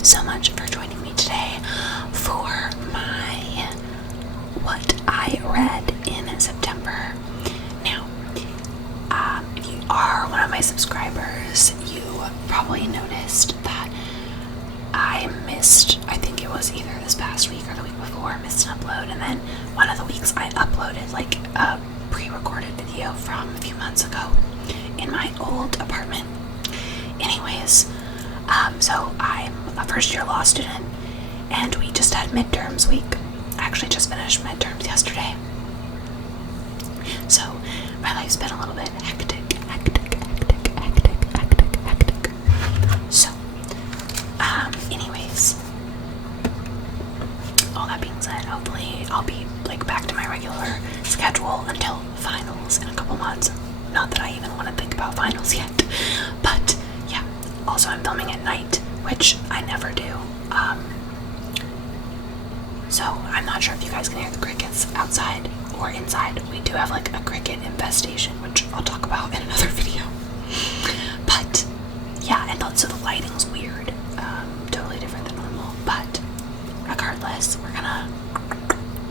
you so much for joining me today for my What I Read in September. Now, if you are one of my subscribers, you probably noticed that I think it was either this past week or the week before, missed an upload, and then one of the weeks I uploaded like a pre-recorded video from a few months ago in my old apartment. Anyways, so I'm a first-year law student, and we just had midterms week. I actually just finished midterms yesterday. So my life's been a little bit hectic. So, anyways, all that being said, hopefully I'll be like back to my regular schedule until finals in a couple months. Not that I even want to think about finals yet, but yeah. Also, I'm filming at night, which I never do. So I'm not sure if you guys can hear the crickets outside or inside. We do have like a cricket infestation, which I'll talk about in another video. But yeah, and so the lighting's weird, totally different than normal. But regardless, we're gonna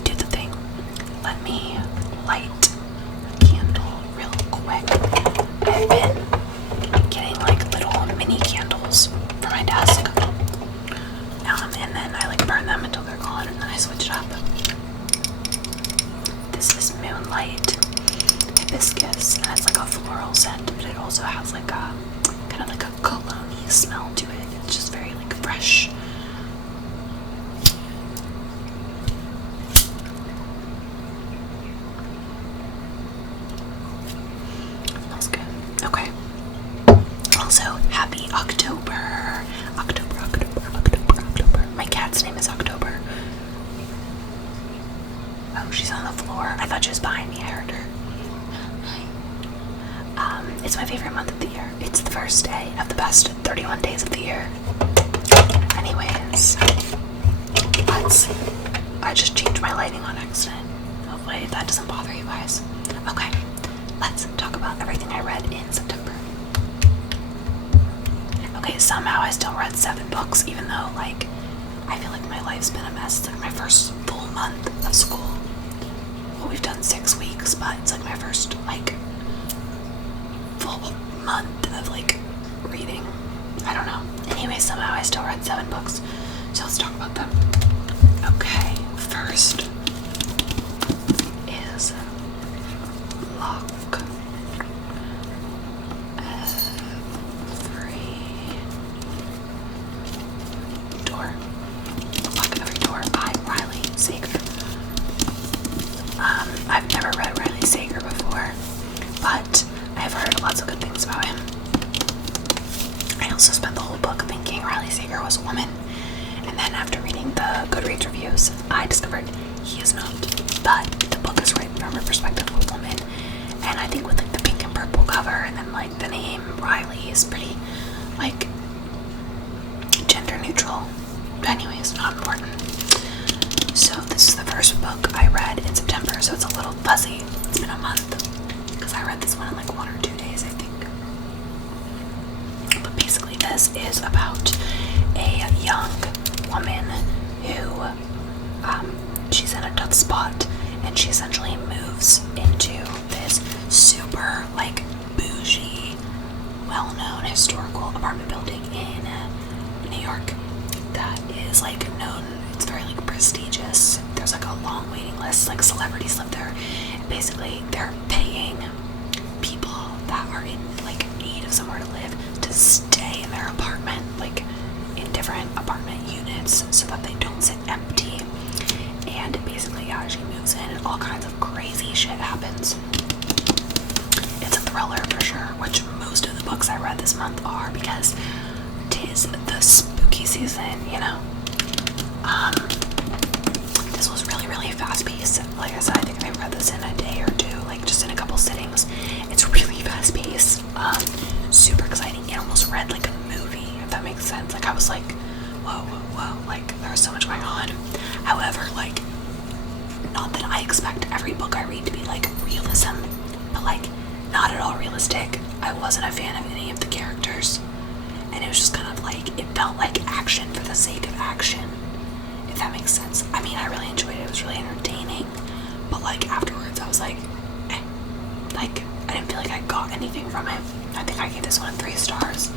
do the thing. Let me light a candle real quick. I've been getting like little mini candles for my desk. And then I like burn them until they're gone, and then I switch it up. This is Moonlight Hibiscus, and it's like a floral scent, but it also has like a kind of like a cologne-y smell to it. It's just very like fresh. Smells good. Okay. Also, happy October. My cat's name is October. Oh, she's on the floor. I thought she was behind me. I heard her. It's my favorite month of the year. It's the first day of the best 31 days of the year. Anyways, I just changed my lighting on accident. Hopefully that doesn't bother you guys. Okay, let's talk about everything I read in September. Okay, somehow I still read 7 books, even though, like, I feel like my life's been a mess. It's like my first full month of school. Well, we've done 6 weeks, but it's like my first, like, full month of, like, reading. I don't know. Anyway, somehow I still read 7 books. So let's talk about them. Okay, first is Lock Every Door by Riley Sager. I've never read Riley Sager before, but I've heard lots of good things about him. I also spent the whole book thinking Riley Sager was a woman, and then after reading the Goodreads reviews, I discovered he is not. But the book is written from a perspective of a woman, and I think with like the pink and purple cover, and then like the name Riley is pretty like gender neutral. But anyways, not important. So this is the first book I read in September, so it's a little fuzzy. It's been a month, because I read this one in like 1 or 2 days, I think. But basically this is about a young woman who, she's in a tough spot, and she essentially moves into this super, like, bougie, well-known historical apartment building in New York that is like known. It's very like prestigious. There's like a long waiting list. Like celebrities live there. And basically, they're paying people that are in like need of somewhere to live to stay in their apartment, like in different apartment units, so that they don't sit empty. And basically, yeah, she moves in, and all kinds of crazy shit happens. It's a thriller for sure, which most of the books I read this month are, because 'tis the spooky season, you know. This was really fast paced. Like I said, I think I read this in a day or two, like just in a couple sittings. It's really fast paced, super exciting. It almost read like a movie, if that makes sense. Like I was like, whoa, like there was so much going on. However, like, not that I expect every book I read to be like realism, but like not at all realistic. I wasn't a fan of any of the characters, and it was just kind of like, it felt like action for the sake of action, if that makes sense. I mean, I really enjoyed it. It was really entertaining, but like afterwards I was like, eh. Like I didn't feel like I got anything from it. I think I gave this one 3 stars.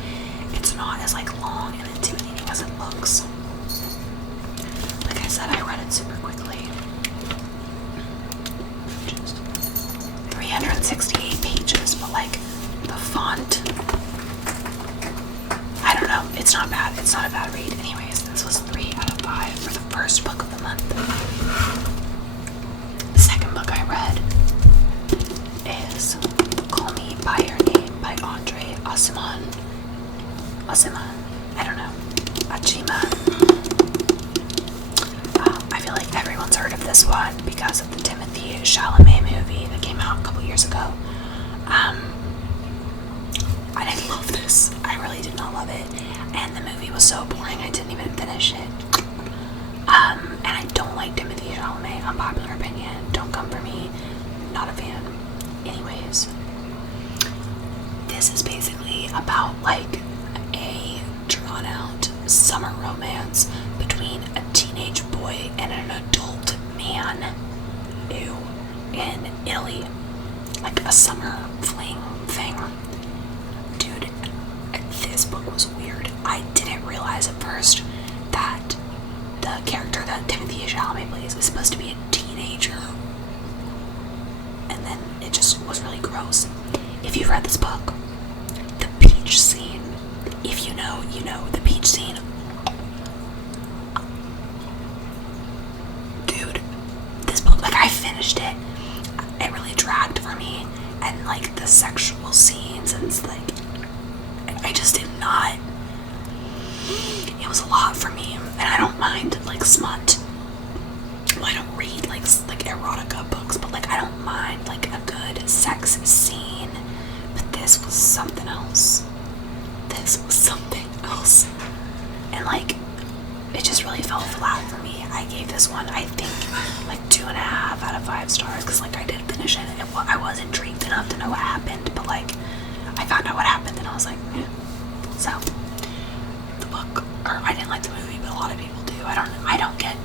It's not as like long and intimidating as it looks. Like I said, I read it super quickly. Just 368 pages, but like the font, I don't know, it's not bad. It's not a bad read. Anyways, this was 3 out of 5 for the first book of the month. The second book I read is Call Me By Your Name by Andre Aciman. I don't know. Achima. I feel like everyone's heard of this one because of the Timothy Chalamet movie that came out a couple years ago. I didn't love this. I really did not love it. And the movie was so boring I didn't even finish it. And I don't like Timothy Chalamet, unpopular opinion. Don't come for me. Not a fan. Anyways, this is basically about like a drawn out summer romance between a teenage boy and an adult man in Italy. Like a summer fling thing. Dude, this book was weird. I didn't realize at first that the character that Timothy Chalamet plays is supposed to be a teenager. And then it just was really gross. If you've read this book, the beach scene, if you know, you know, the beach scene. Dude, this book, like I finished it. It really dragged for me. And like the sexual scenes and it's like, I just did not, it was a lot for me. And I don't mind like smut. Well, I don't read like erotica books, but like I don't mind like a good sex scene. But this was something else. This was something else. And like it just really fell flat for me. I gave this one, I think, like 2.5 out of 5 stars because like I did finish it. I was intrigued enough to know what happened, but like I found out what happened and I was like, eh. So the book, or I didn't like the movie, but a lot of people do. I don't get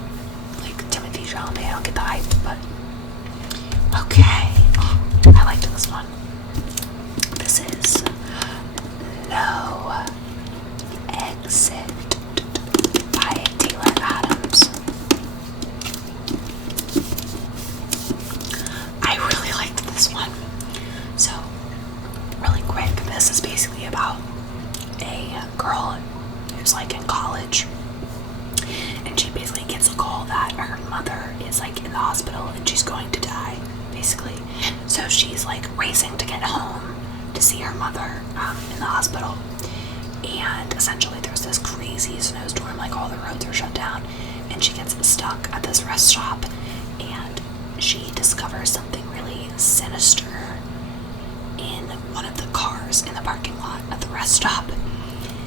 like Timothy Chalamet. I don't get the hype, but okay. I liked this one. This is No Exit by Taylor Adams. I really liked this one. So, really quick, this is basically about a girl who's like in college, and she basically gets a call that her mother is like in the hospital and she's going to die, basically. So she's like racing to get home to see her mother in the hospital. And essentially there's this crazy snowstorm, like all the roads are shut down, and she gets stuck at this rest stop and she discovers something really sinister in one of the cars in the parking lot at the rest stop.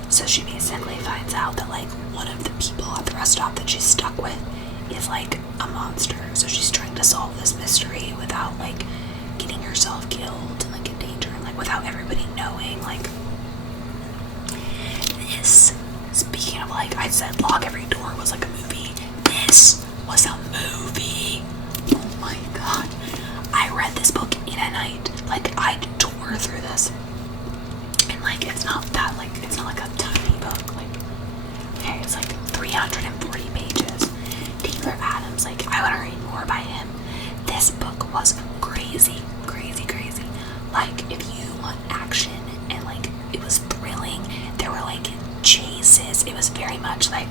So she basically finds out that like one of the people at the rest stop that she's stuck with is like a monster. So she's trying to solve this mystery without like getting herself killed and like in danger and like without everybody knowing. Like this, speaking of like I said, Lock Every Door was like a movie. This was a movie. Oh my god. I read this book in a night. Like I tore through this. And like it's not that like it's not like a tiny book. Like okay, it's like 340 pages. Taylor Adams, like I want to read more by him. This book was crazy, crazy, crazy. Like if you want action and like it was thrilling, there were like chases. It was very much like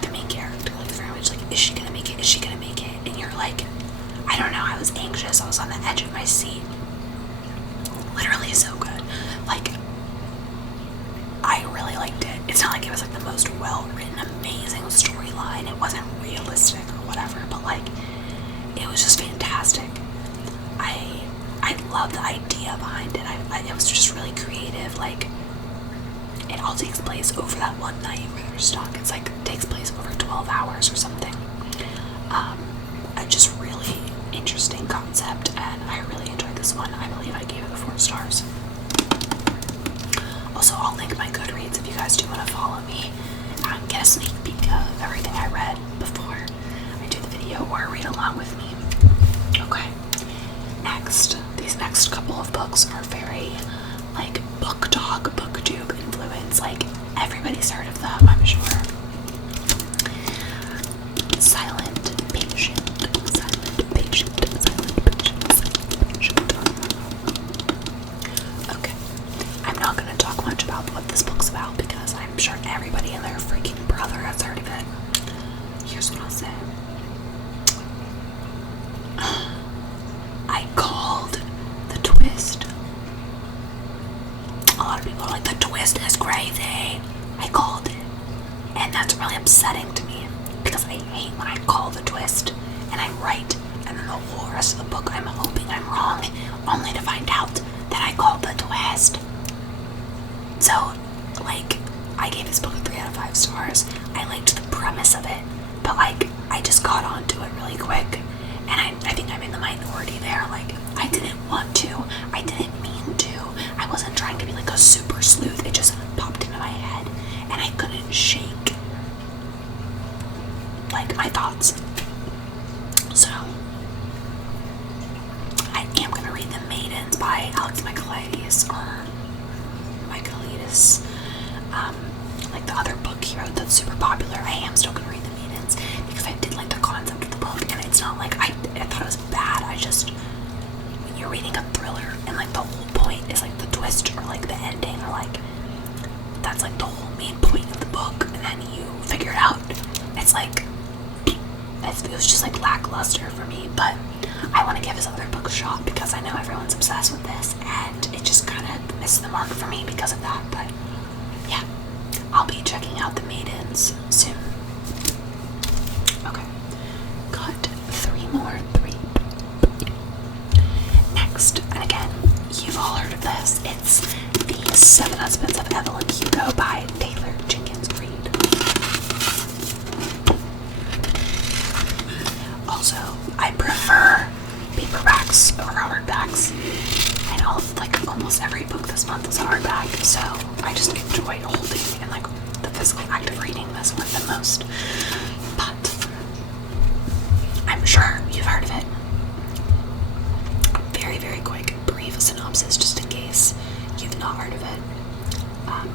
the main character, like very much like, is she gonna make it? Is she gonna make it? And you're like, I don't know, I was anxious, I was on the edge of my seat. Literally so good. Like I really liked it. It's not like it was like the most well-written, amazing storyline. It wasn't realistic or whatever, but like it was just fantastic. I love the idea behind it. It was just really creative. Like it all takes place over that one night where they're stuck. It's like it takes place over 12 hours or something. A just really interesting concept, and I really enjoyed this one. I believe I gave it 4 stars. Also, I'll link my Goodreads if you guys guys do want to follow me, get a sneak peek of everything I read before I do the video or read along with me. Okay. Next, these next couple of books are very like BookTok, BookTube influence. Like everybody's heard of them, I'm sure. Silent Patient, Silent Patient, Silent Patient, Silent Patient. Okay, I'm not going to talk much about what this book's about because I'm sure everybody and their freaking brother has heard of it. Here's what I'll say. I called the twist. A lot of people are like, the twist is crazy. I called it. And that's really upsetting to me because I hate when I call the twist and I'm right, and then the whole rest of the book I'm hoping I'm wrong, only to find out that I called the twist. So, like, I gave this book a 3 out of 5 stars. I liked the premise of it, but like, I just got onto it really quick, and I think I'm in the minority there. Like, I didn't want to, I didn't mean to, I wasn't trying to be like a super sleuth. It just popped into my head, and I couldn't shake like my thoughts. So I am gonna read The Maidens by Alex Michaelides, or Michaelides, like the other book he wrote that's super popular. I am still gonna read The Maidens because I did like the concept of the book, and it's not like I thought it was bad. I just, when you're reading a thriller and like the whole point is like the twist or like the ending, or like that's like the whole main point of the book, and then you figure it out, it's like it was just like lackluster for me. But I want to give his other book a shot because I know everyone's obsessed with this, and it just kind of missed the mark for me because of that. But yeah, I'll be checking out The Maidens soon. Okay, got 3 more. Next, and again, you've all heard of this, it's The 7 Husbands of Evelyn Hugo by Taylor Jenkins Reid. Also, I prefer paperbacks over hardbacks. I know like almost every book this month is a hardback, so I just enjoyed holding and like the physical act of reading this one the most. But I'm sure you've heard of it. Very, very quick, brief synopsis just in case you've not heard of it.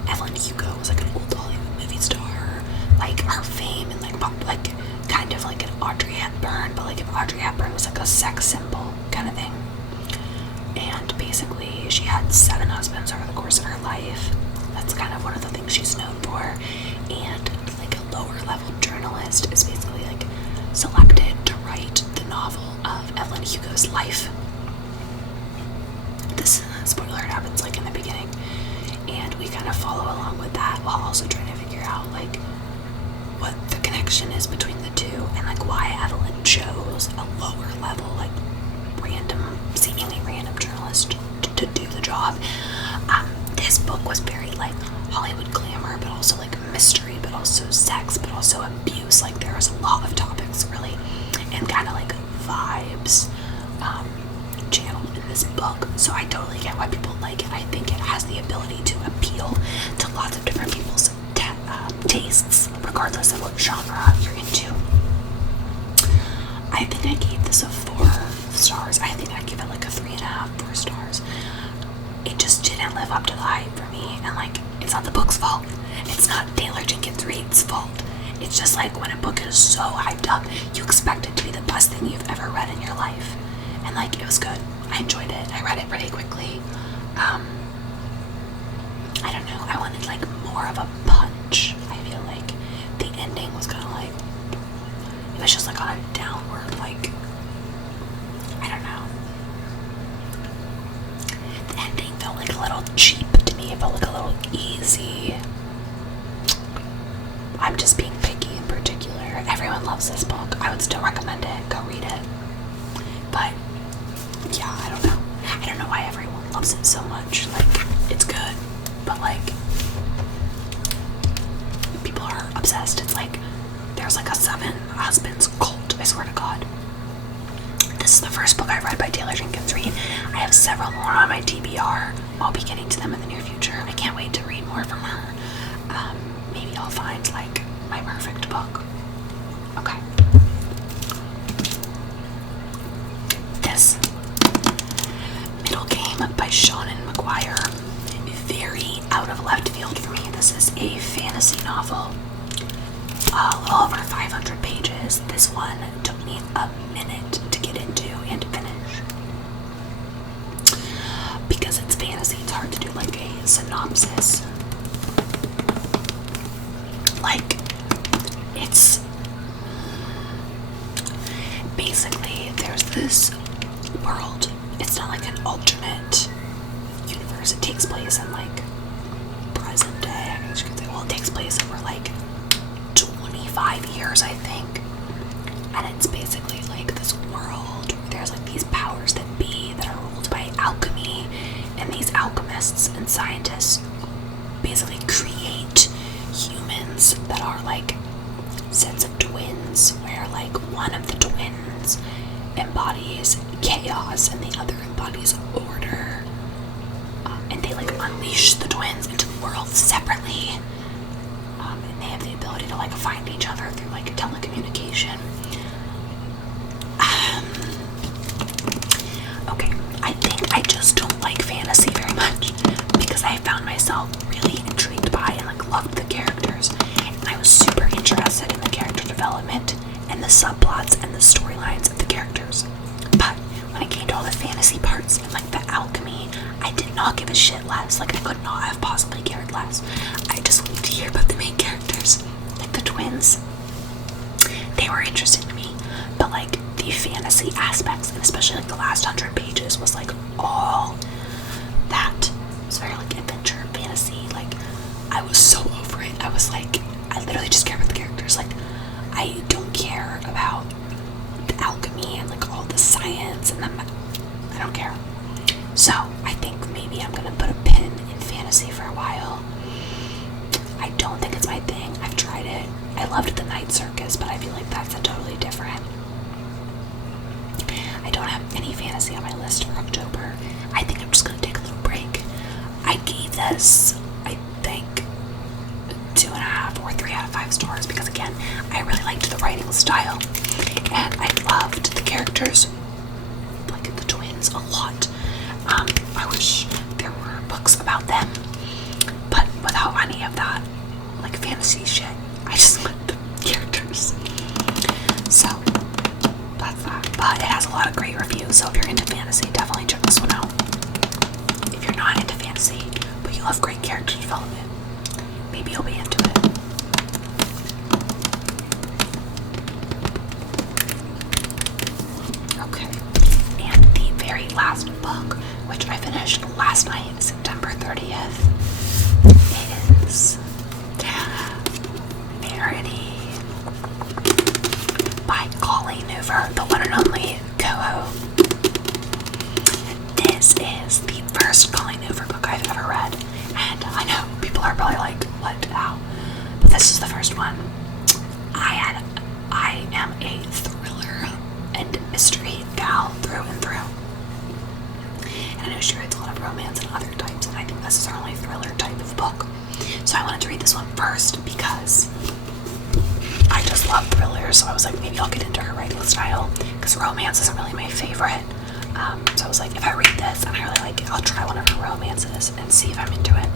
Evelyn Hugo was like an old Hollywood movie star. Like her fame and like kind of like an Audrey Hepburn, but like if Audrey Hepburn was like a sex symbol kind of thing. And basically she had 7 husbands over the course of her life. That's kind of one of the things she's known for. And like a lower level journalist is basically like selected to write the novel of Evelyn Hugo's life. This spoiler happens like in the beginning, and we kind of follow along with that while also trying to figure out like what the connection is between the two, and like why Evelyn chose a lower level, like seemingly random journalist to do the job. This book was very like Hollywood glamour, but also like mystery, but also sex, but also abuse. Like there was a lot of topics really, and kind of like vibes channeled in this book. So I totally get why people like it. I think it has the ability to appeal to lots of different people's tastes, regardless of what genre you're into. I think I gave this a 4 stars. I think I give it like a 3.5, 4 stars. It just didn't live up to the hype for me, and like it's not the book's fault. It's not Taylor Jenkins Reid's fault. It's just like when a book is so hyped up, you expect it to be the best thing you've ever read in your life. And like it was good. I enjoyed it. I read it pretty quickly. I don't know. I wanted like more of a punch. I feel like the ending was kind of like, it was just like on a downward, like, I don't know. The ending felt like a little cheap to me. It felt like a little easy. I'm just being picky in particular. Everyone loves this book. I would still recommend it. Go read it. But yeah, I don't know. I don't know why everyone loves it so much. Like, it's good, but like, people are obsessed. It's like, there's like a 7 husbands cult, I swear to God. This is the first book I read by Taylor Jenkins Reid. I have several more on my TBR. I'll be getting to them in the near future. I can't wait to read more from her. find like my perfect book. Okay. This Middle Game by Seanan McGuire. Very out of left field for me. This is a fantasy novel. A little over 500 pages. This one took me a minute to get into and finish. Because it's fantasy, it's hard to do like a synopsis. Like, it's basically there's this world. It's not like an alternate universe. It takes place in like present day, I guess you could say. Well, it takes place over like 25 years, I think. And it's basically like this world where there's like these powers that be that are ruled by alchemy, and these alchemists and scientists basically create humans that are like sets of twins, where like one of the twins embodies chaos and the other embodies order, and they like unleash the twins into the world separately, and they have the ability to like find each other through like telecommunication. Okay, I think I just don't like fantasy very much because I found myself really intrigued by and like loved the characters, and I was super interested in the character development and the subplots and the storylines of the characters. But when it came to all the fantasy parts and like the alchemy, I did not give a shit less. Like, I could not have possibly cared less. I just wanted to hear about the main characters, like the twins. They were interesting to me, but like the fantasy aspects, and especially like the last 100 pages, was like all that. It was very like adventure fantasy. Like, I was so over it. I was like, I literally just care about the characters. Like, I don't care about the alchemy and like all the science and I don't care. So I think maybe I'm gonna put a pin in fantasy for a while. I don't think it's my thing. I've tried it. I loved The Night Circus, but I feel like that's a totally different. I don't have any fantasy on my list for October. I think I'm just gonna take a little break. I gave this, I think, 2.5 or 3 out of 5 stars because, again, I really liked the writing style and I loved the characters, like the twins, a lot. I wish there were books about them, but without any of that like fantasy shit. I just want the characters. So that's that. But it has a lot of great reviews, so if you're into fantasy, definitely check this one out. If you're not into fantasy but you love great character development, maybe you'll be into it. Okay. And the very last book, which I finished last night, September 30th, is Verity by Colleen Hoover, the one and only Coho. This is the first Colleen Hoover book I've ever read, and I know people are probably like, what, how? But this is the first one. I am a thriller and mystery gal through and through. And I know she writes a lot of romance and other types, and I think this is her only thriller type of book. So I wanted to read this one first because I just love thrillers, so I was like, maybe I'll get into her writing style, because romance isn't really my favorite. So I was like, if I read this and I really like it, I'll try one of her romances and see if I'm into it.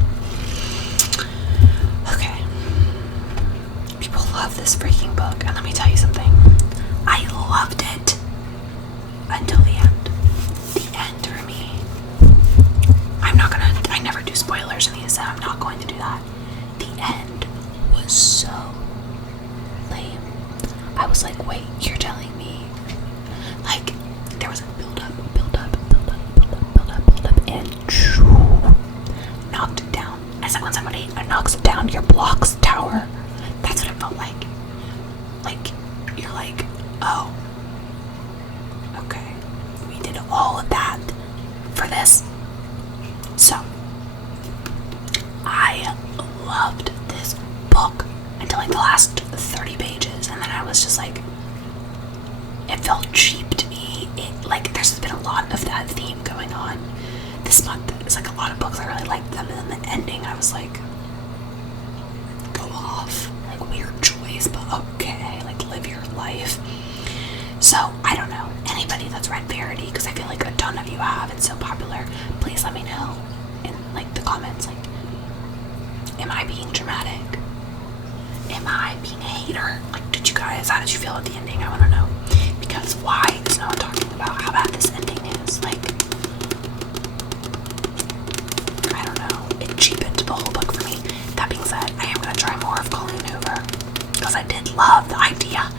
Okay. People love this freaking book, and let me tell you something. I loved it until the end. The end for me. I never do spoilers in these, so I'm not going to do that. The end was so lame. I was like, wait, you're telling me? Like, there was a build up, and knocked it down. It's like when somebody knocks down your block's tower. That's what it felt like. Like, you're like, oh, okay, we did all of that for this. So, I loved this book until like the last 30 pages, and then I was just like, it felt cheap to me. Like, there's been a lot of that theme going on this month. It's like a lot of books I really liked them, and then the ending I was like, go off. Like, guys, but okay, like live your life. So I don't know, anybody that's read Verity, because I feel like a ton of you have, it's so popular, please let me know in like the comments, like, am I being dramatic? Am I being a hater? Like, did you guys, how did you feel at the ending? I want to know. Because why is no one talking about how bad this ending is? Like, I don't know. It cheapened the whole book for me. That being said, I am going to try more of Colleen Hoover. Because I did love the idea.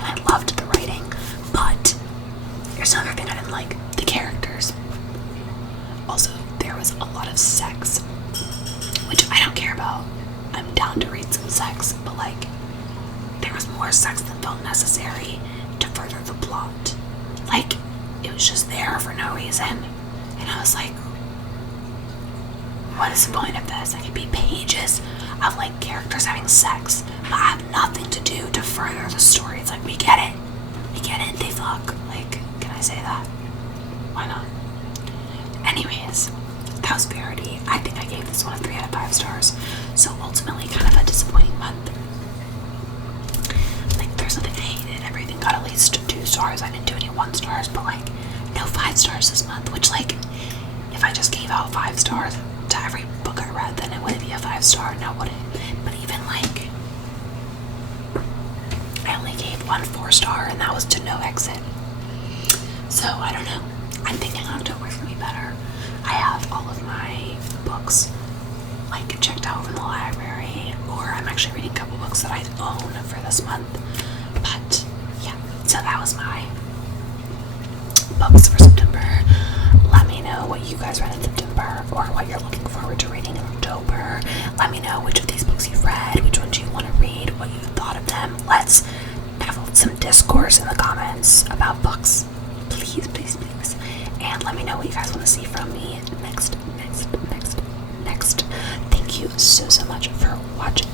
And I loved the writing. But, here's another thing I didn't like. The characters. Also, there was a lot of sex. Which I don't care about. I'm down to read some sex, but like, there was more sex than felt necessary to further the plot. Like, it was just there for no reason. And I was like, what is the point of this? It could be pages of like characters having sex, but have nothing to do to further the story. It's like, we get it. We get it, they fuck. Like, can I say that? Why not? Anyways, that was Verity. I think I gave this one a 3 out of 5 stars. So ultimately kind of a disappointing month. Like, there's nothing I hated. Everything got at least 2 stars. I didn't do any 1 stars, but like, no 5 stars this month. Which, like, if I just gave out 5 stars to every book I read, then it wouldn't be a 5-star. No, would it? But even like, I only gave 1 4-star, and that was To No Exit. So I don't know. I'm thinking October's gonna be better. I have all of my books like checked out from the library, or I'm actually reading a couple books that I own for this month. But yeah, so that was my books for September. Let me know what you guys read in September, or what you're looking forward to reading in October. Let me know which of these books you've read, which ones you want to read, what you thought of them. Let's have some discourse in the comments about books. Please, please, please. And let me know what you guys want to see from me next. Thank you so much for watching.